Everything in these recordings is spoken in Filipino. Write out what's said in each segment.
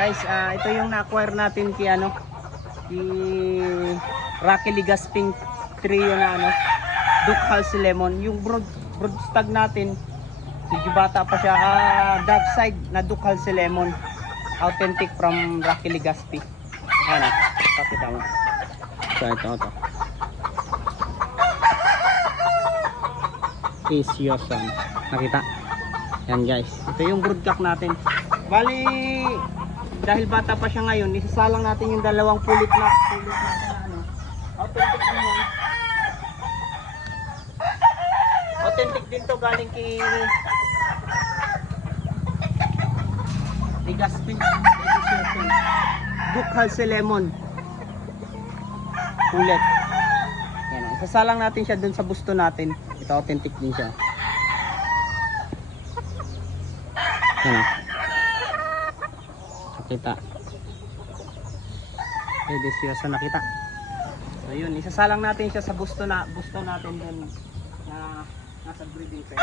Guys, ito yung na-acquire natin kay Rocky Legasping trio na Duke Halsey Lemon. Yung brood stag natin, medyo bata pa siya. Dark side na Duke Halsey Lemon. Authentic from Rocky Legaspi. Pakita mo. So ito. Isyosan. Nakita? Yan guys. Ito yung broodcock natin. Bali, dahil bata pa siya ngayon, isasalang natin yung dalawang pulit na authentic din yan. Authentic din to, galing kay Legaspi Edition. Duke Halsey Lemon. Pulit. Yan, isasalang natin siya dun sa busto natin. Ito authentic din siya. Yan. Nakita. Delicioso, nakita. So yun, isasalang natin siya sa busto natin dun na nasa breeding pen.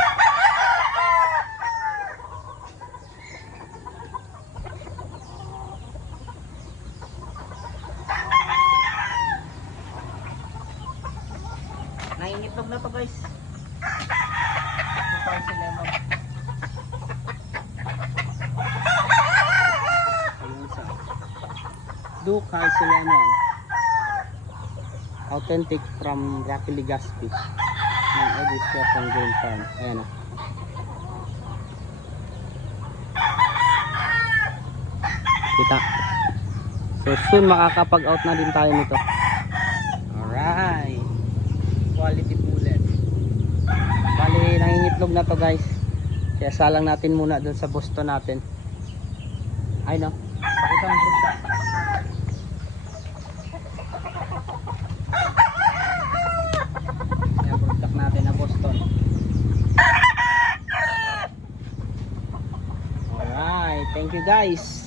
Nangingitlog na to guys. Duke Halsey Lemon. Duke Halsey Lemon. Authentic from Rocky Legaspi ng Edition Game Farm. Ayan kita. So soon makakapag-out na din tayo nito. Alright. Quality bullet. Bali, nangingitlog na to guys. Kaya salang natin muna dun sa busto natin. Ay no. Pakita mo busto. Yan, busto natin na Boston. Alright. Thank you guys.